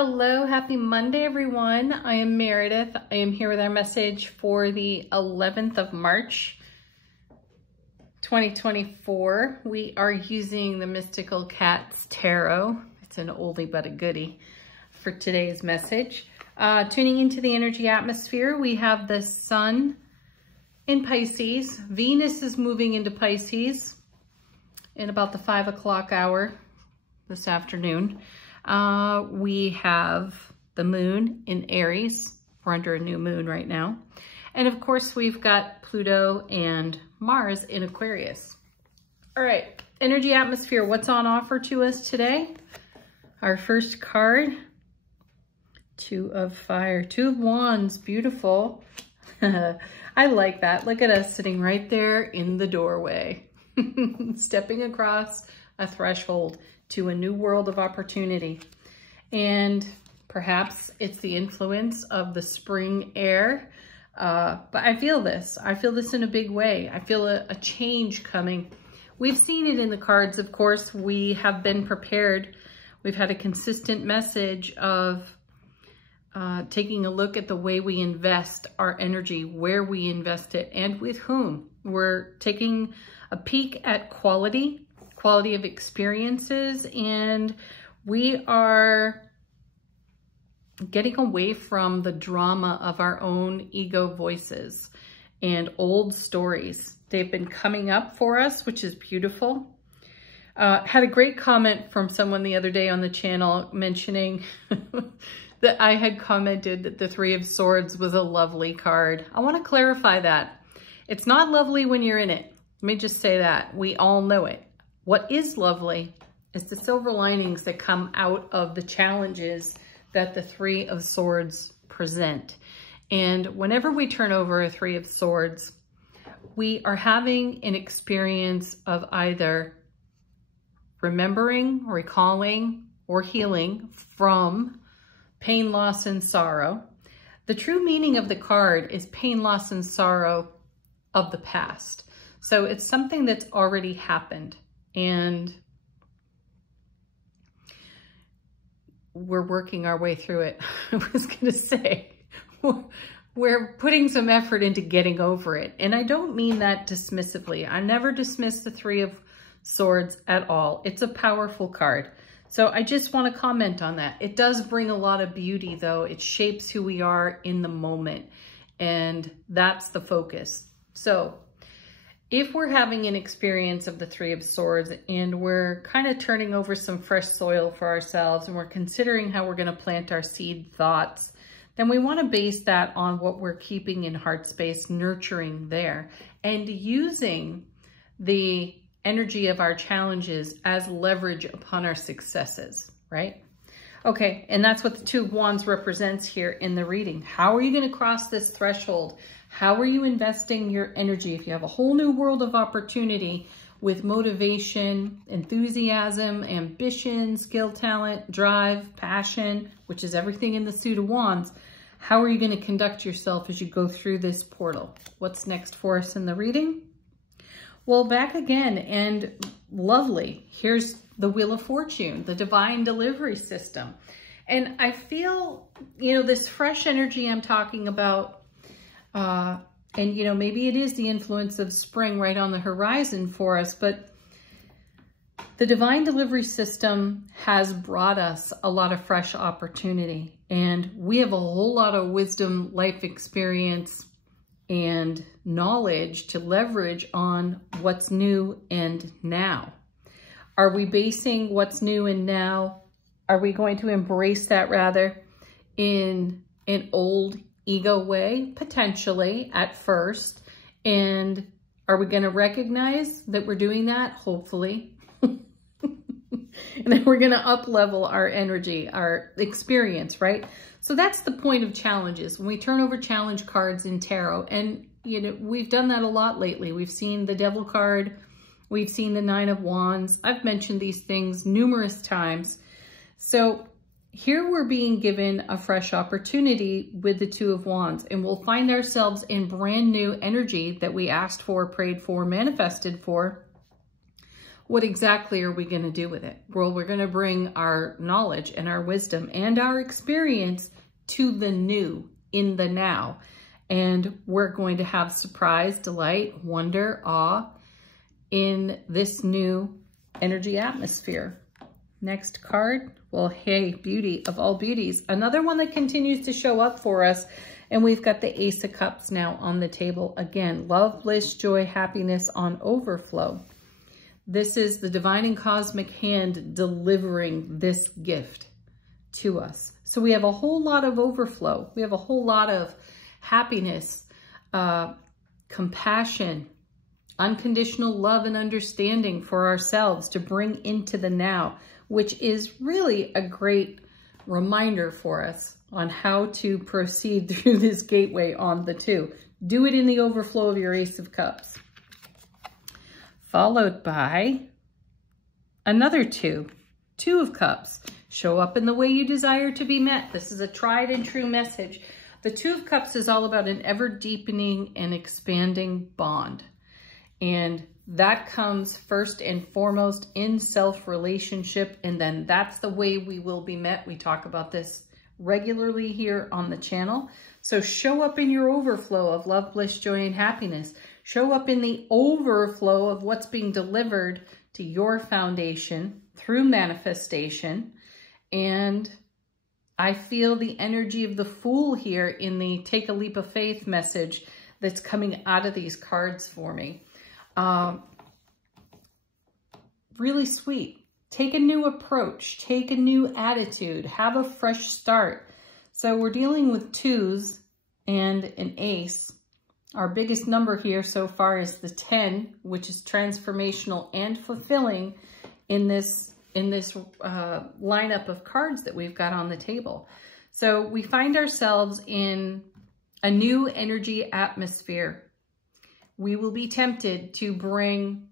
Hello, happy Monday, everyone. I am Meredith. I am here with our message for the 11th of March, 2024. We are using the Mystical Cats Tarot. It's an oldie but a goodie for today's message. Tuning into the energy atmosphere, we have the Sun in Pisces. Venus is moving into Pisces in about the 5 o'clock hour this afternoon. We have the moon in Aries. We're under a new moon right now. And of course, we've got Pluto and Mars in Aquarius. All right, energy atmosphere, what's on offer to us today? Our first card, Two of Fire, Two of Wands, beautiful. I like that. Look at us sitting right there in the doorway, stepping across a threshold to a new world of opportunity. And perhaps it's the influence of the spring air, but I feel this in a big way. I feel a change coming. We've seen it in the cards, of course. We have been prepared. We've had a consistent message of taking a look at the way we invest our energy, where we invest it, and with whom. We're taking a peek at quality of experiences, and we are getting away from the drama of our own ego voices and old stories. They've been coming up for us, which is beautiful. Had a great comment from someone the other day on the channel mentioning that I had commented that the Three of Swords was a lovely card. I want to clarify that. It's not lovely when you're in it. Let me just say that. We all know it. What is lovely is the silver linings that come out of the challenges that the Three of Swords present. And whenever we turn over a Three of Swords, we are having an experience of either remembering, recalling, or healing from pain, loss, and sorrow. The true meaning of the card is pain, loss, and sorrow of the past. So it's something that's already happened. And we're working our way through it. I was going to say, we're putting some effort into getting over it. And I don't mean that dismissively. I never dismiss the Three of Swords at all. It's a powerful card. So I just want to comment on that. It does bring a lot of beauty, though. It shapes who we are in the moment. And that's the focus. So if we're having an experience of the Three of Swords and we're kind of turning over some fresh soil for ourselves and we're considering how we're going to plant our seed thoughts, then we want to base that on what we're keeping in heart space, nurturing there, and using the energy of our challenges as leverage upon our successes, right? Okay, and that's what the Two of Wands represents here in the reading. How are you going to cross this threshold? How are you investing your energy? If you have a whole new world of opportunity with motivation, enthusiasm, ambition, skill, talent, drive, passion, which is everything in the Suit of Wands, how are you going to conduct yourself as you go through this portal? What's next for us in the reading? Well, back again, and lovely. Here's the Wheel of Fortune, the divine delivery system. And I feel, this fresh energy I'm talking about, and, maybe it is the influence of spring right on the horizon for us, but the divine delivery system has brought us a lot of fresh opportunity. And we have a whole lot of wisdom, life experience, and knowledge to leverage on what's new and now. Are we basing what's new and now? Are we going to embrace that rather in an old ego way, potentially at first? And are we going to recognize that we're doing that? Hopefully. And then we're going to up level our energy, our experience, right? So that's the point of challenges. When we turn over challenge cards in tarot, and we've done that a lot lately. We've seen the Devil card. We've seen the Nine of Wands. I've mentioned these things numerous times. So here we're being given a fresh opportunity with the Two of Wands, and we'll find ourselves in brand new energy that we asked for, prayed for, manifested for, What exactly are we going to do with it? Well, we're going to bring our knowledge and our wisdom and our experience to the new, in the now. And we're going to have surprise, delight, wonder, awe in this new energy atmosphere. Next card. Well, hey, beauty of all beauties. Another one that continues to show up for us. And we've got the Ace of Cups now on the table. Again, love, bliss, joy, happiness on overflow. This is the divine and cosmic hand delivering this gift to us. So we have a whole lot of overflow. We have a whole lot of happiness, compassion, unconditional love and understanding for ourselves to bring into the now, which is really a great reminder for us on how to proceed through this gateway on the two. Do it in the overflow of your Ace of Cups. Followed by another two of Cups. Show up in the way you desire to be met. This is a tried and true message. The Two of Cups is all about an ever deepening and expanding bond. And that comes first and foremost in self-relationship. And then that's the way we will be met. We talk about this regularly here on the channel. So show up in your overflow of love, bliss, joy, and happiness. Show up in the overflow of what's being delivered to your foundation through manifestation. And I feel the energy of the Fool here in the Take a Leap of Faith message that's coming out of these cards for me. Really sweet. Take a new approach. Take a new attitude. Have a fresh start. So we're dealing with twos and an ace. Our biggest number here so far is the 10, which is transformational and fulfilling in this lineup of cards that we've got on the table. So we find ourselves in a new energy atmosphere. We will be tempted to bring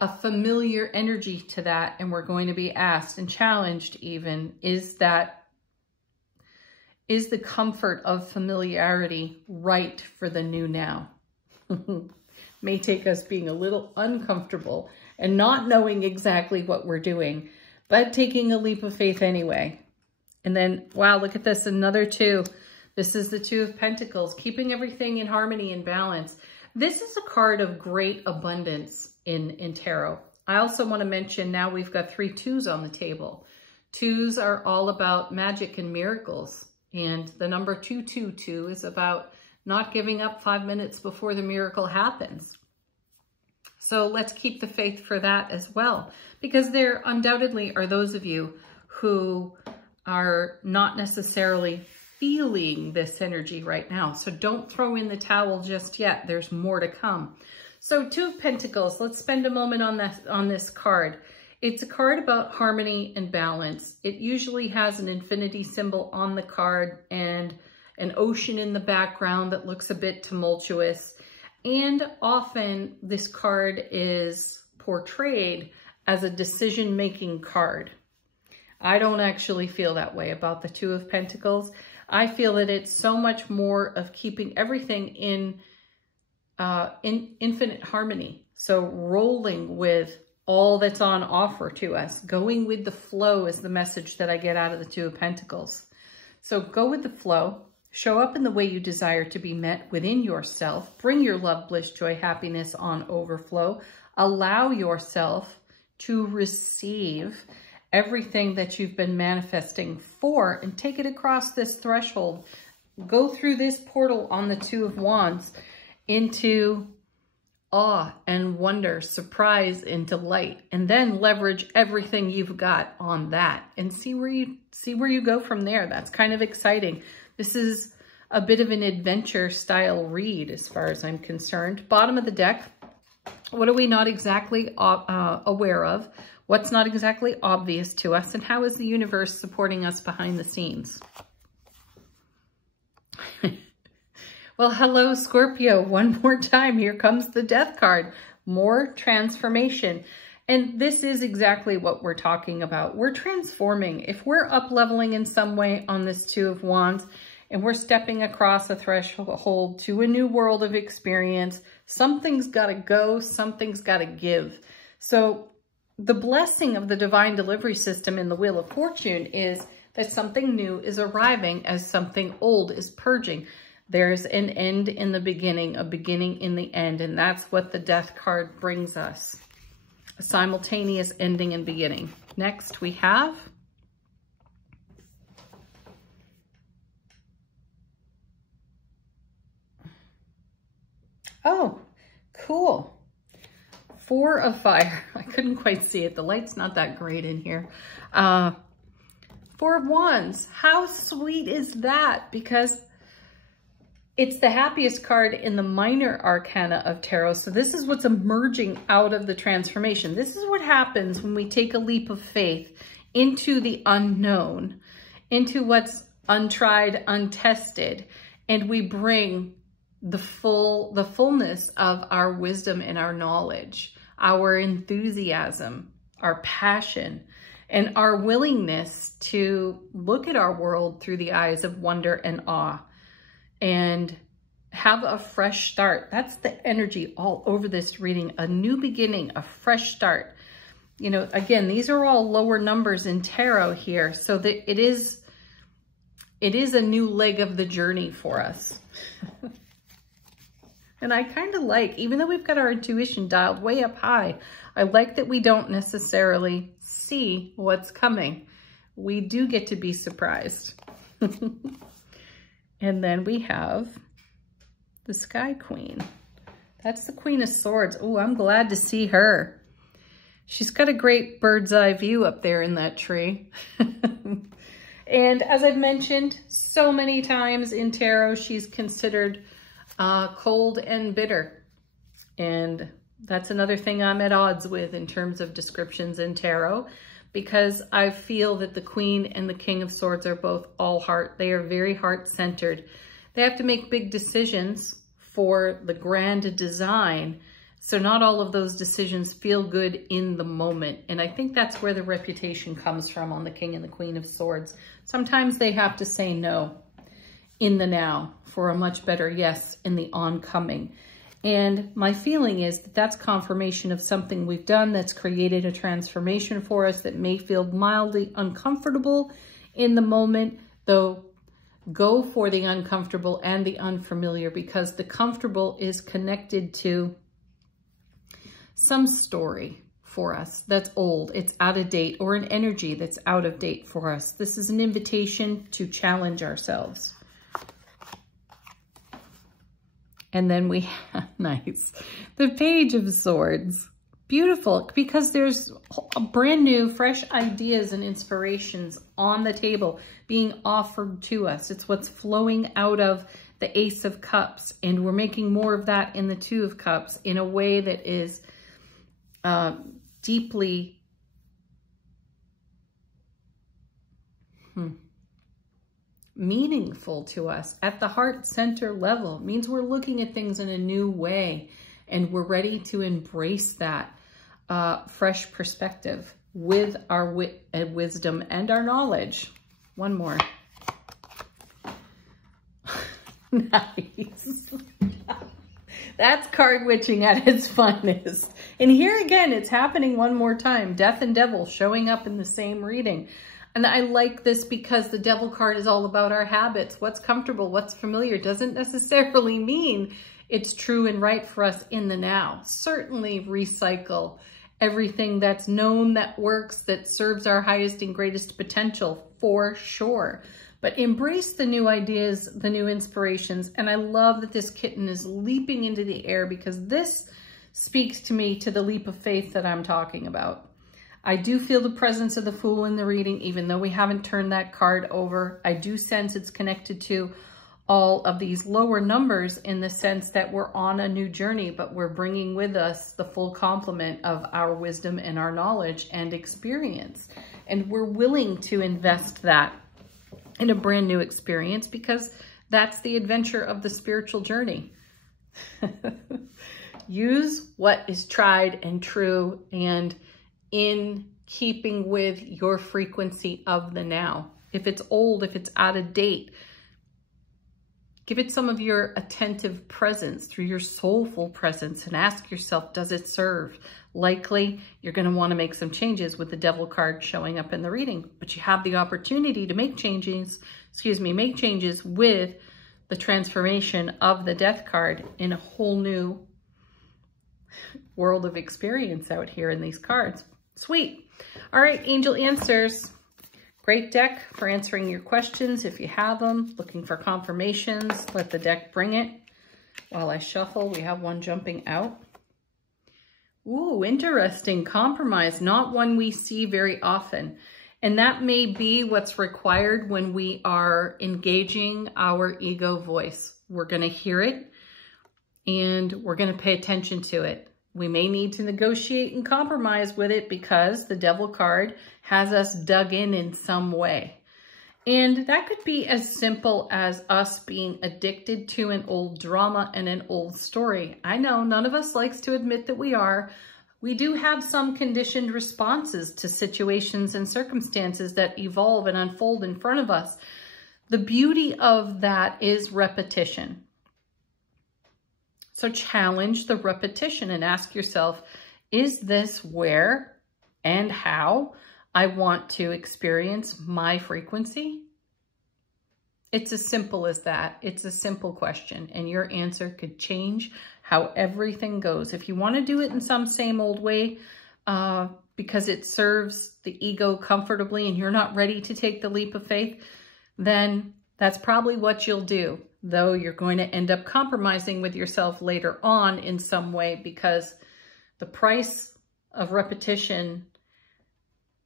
a familiar energy to that, and we're going to be asked and challenged even, is the comfort of familiarity right for the new now? May take us being a little uncomfortable and not knowing exactly what we're doing, but taking a leap of faith anyway. And then, wow, look at this, another two. This is the Two of Pentacles, keeping everything in harmony and balance. This is a card of great abundance in tarot. I also want to mention now we've got 3 twos on the table. Twos are all about magic and miracles. And the number 222 is about not giving up 5 minutes before the miracle happens. So let's keep the faith for that as well, because there undoubtedly are those of you who are not necessarily feeling this energy right now. So don't throw in the towel just yet. There's more to come. So Two of Pentacles, let's spend a moment on this card. It's a card about harmony and balance. It usually has an infinity symbol on the card and an ocean in the background that looks a bit tumultuous. And often this card is portrayed as a decision-making card. I don't actually feel that way about the Two of Pentacles. I feel that it's so much more of keeping everything in infinite harmony. So rolling with all that's on offer to us. Going with the flow is the message that I get out of the Two of Pentacles. So go with the flow. Show up in the way you desire to be met within yourself. Bring your love, bliss, joy, happiness on overflow. Allow yourself to receive everything that you've been manifesting for and take it across this threshold. Go through this portal on the Two of Wands into awe and wonder, surprise and delight, and then leverage everything you've got on that and see where you go from there. That's kind of exciting. This is a bit of an adventure style read as far as I'm concerned. Bottom of the deck, what are we not exactly aware of? What's not exactly obvious to us? And how is the universe supporting us behind the scenes? Well, hello, Scorpio. One more time. Here comes the Death card. More transformation. And this is exactly what we're talking about. We're transforming. If we're up-leveling in some way on this Two of Wands, and we're stepping across a threshold to a new world of experience, something's got to go, something's got to give. So the blessing of the divine delivery system in the Wheel of Fortune is that something new is arriving as something old is purging. There's an end in the beginning, a beginning in the end, and that's what the Death card brings us. A simultaneous ending and beginning. Next we have oh, cool. 4 of Fire. I couldn't quite see it. The light's not that great in here. 4 of Wands. How sweet is that? Because it's the happiest card in the minor arcana of tarot. So this is what's emerging out of the transformation. This is what happens when we take a leap of faith into the unknown, into what's untried, untested, and we bring the fullness of our wisdom and our knowledge, our enthusiasm, our passion, and our willingness to look at our world through the eyes of wonder and awe and have a fresh start. That's the energy all over this reading. A new beginning, a fresh start. You know, again, these are all lower numbers in tarot here, so that it is a new leg of the journey for us. And I kind of like, even though we've got our intuition dialed way up high, I like that we don't necessarily see what's coming. We do get to be surprised. And then we have the Sky Queen. That's the Queen of Swords. Oh, I'm glad to see her. She's got a great bird's eye view up there in that tree. And as I've mentioned so many times in tarot, she's considered cold and bitter. And that's another thing I'm at odds with in terms of descriptions in tarot, because I feel that the Queen and the King of Swords are both all heart. They are very heart-centered. They have to make big decisions for the grand design. So not all of those decisions feel good in the moment. And I think that's where the reputation comes from on the King and the Queen of Swords. Sometimes they have to say no in the now for a much better yes in the oncoming. And my feeling is that that's confirmation of something we've done that's created a transformation for us that may feel mildly uncomfortable in the moment, though go for the uncomfortable and the unfamiliar, because the comfortable is connected to some story for us that's old, it's out of date, or an energy that's out of date for us. This is an invitation to challenge ourselves. And then we have, nice, the Page of Swords. Beautiful, because there's a brand new, fresh ideas and inspirations on the table being offered to us. It's what's flowing out of the Ace of Cups, and we're making more of that in the Two of Cups in a way that is deeply meaningful to us at the heart center level. It means we're looking at things in a new way, and we're ready to embrace that fresh perspective with our wit and wisdom and our knowledge. One more. Nice. That's card witching at its finest. And here again, it's happening one more time. Death and Devil showing up in the same reading. And I like this because the Devil card is all about our habits. What's comfortable, what's familiar doesn't necessarily mean it's true and right for us in the now. Certainly recycle everything that's known, that works, that serves our highest and greatest potential, for sure. But embrace the new ideas, the new inspirations. And I love that this kitten is leaping into the air, because this speaks to me to the leap of faith that I'm talking about. I do feel the presence of the Fool in the reading, even though we haven't turned that card over. I do sense it's connected to all of these lower numbers in the sense that we're on a new journey, but we're bringing with us the full complement of our wisdom and our knowledge and experience. And we're willing to invest that in a brand new experience, because that's the adventure of the spiritual journey. Use what is tried and true and in keeping with your frequency of the now. If it's old, if it's out of date, give it some of your attentive presence through your soulful presence and ask yourself, does it serve? Likely, you're going to want to make some changes with the Devil card showing up in the reading, but you have the opportunity to make changes with the transformation of the Death card in a whole new world of experience out here in these cards. Sweet. All right, Angel Answers. Great deck for answering your questions if you have them. Looking for confirmations, let the deck bring it. While I shuffle, we have one jumping out. Ooh, interesting. Compromise, not one we see very often. And that may be what's required when we are engaging our ego voice. We're going to hear it and we're going to pay attention to it. We may need to negotiate and compromise with it because the Devil card has us dug in some way. And that could be as simple as us being addicted to an old drama and an old story. I know none of us likes to admit that we are. We do have some conditioned responses to situations and circumstances that evolve and unfold in front of us. The beauty of that is repetition. So challenge the repetition and ask yourself, is this where and how I want to experience my frequency? It's as simple as that. It's a simple question, and your answer could change how everything goes. If you want to do it in some same old way because it serves the ego comfortably and you're not ready to take the leap of faith, then that's probably what you'll do, though you're going to end up compromising with yourself later on in some way because the price of repetition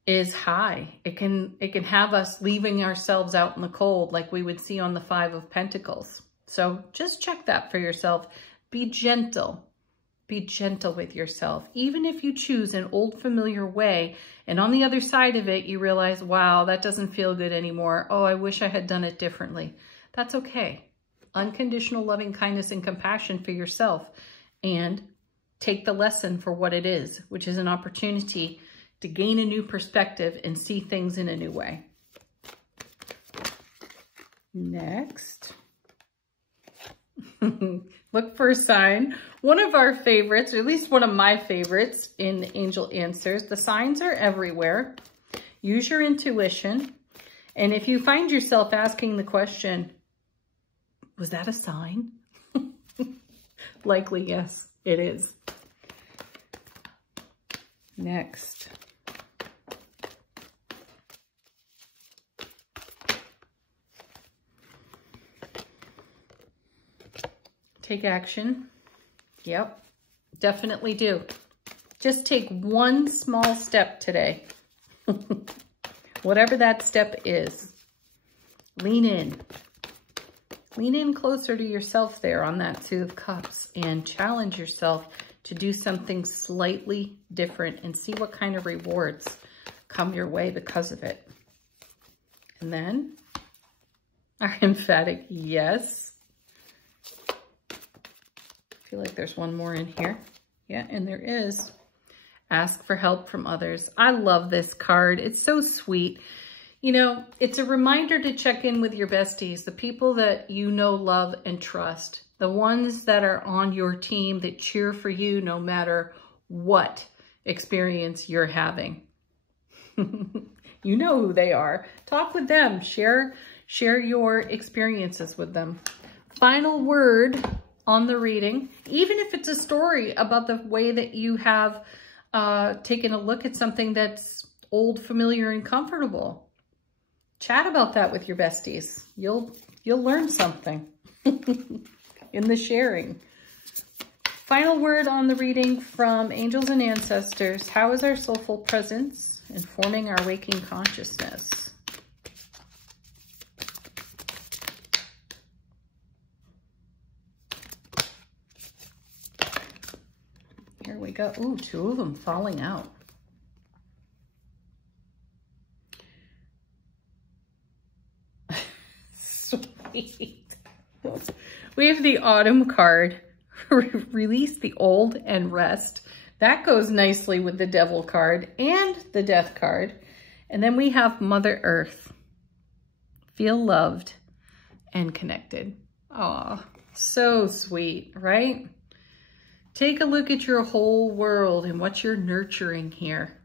is high. It can have us leaving ourselves out in the cold like we would see on the Five of Pentacles. So just check that for yourself. Be gentle. Be gentle with yourself. Even if you choose an old familiar way and on the other side of it you realize, wow, that doesn't feel good anymore. Oh, I wish I had done it differently. That's okay. Unconditional loving kindness and compassion for yourself, and take the lesson for what it is, which is an opportunity to gain a new perspective and see things in a new way. Next, look for a sign. One of our favorites, or at least one of my favorites in Angel Answers, the signs are everywhere. Use your intuition. And if you find yourself asking the question, was that a sign? Likely, yes, it is. Next. Take action. Yep, definitely do. Just take one small step today. Whatever that step is. Lean in. Lean in closer to yourself there on that Two of Cups and challenge yourself to do something slightly different and see what kind of rewards come your way because of it. And then our emphatic yes. I feel like there's one more in here. Yeah, and there is. Ask for help from others. I love this card. It's so sweet. You know, it's a reminder to check in with your besties, the people that you know, love, and trust. The ones that are on your team that cheer for you no matter what experience you're having. You know who they are. Talk with them. Share your experiences with them. Final word on the reading, even if it's a story about the way that you have taken a look at something that's old, familiar, and comfortable. Chat about that with your besties. You'll learn something in the sharing. Final word on the reading from Angels and Ancestors. How is our soulful presence informing our waking consciousness? Here we go. Ooh, two of them falling out. Sweet. We have the Autumn card. Release the old and rest. That goes nicely with the Devil card and the Death card. And then we have Mother Earth. Feel loved and connected. Aw, so sweet, right? Take a look at your whole world and what you're nurturing here.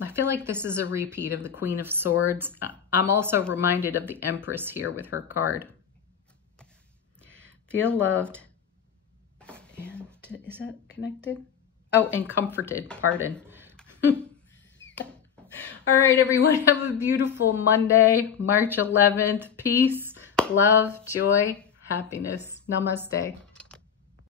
I feel like this is a repeat of the Queen of Swords. I'm also reminded of the Empress here with her card. Feel loved. And is that connected? Oh, and comforted, pardon. All right, everyone, have a beautiful Monday, March 11th. Peace, love, joy, happiness. Namaste.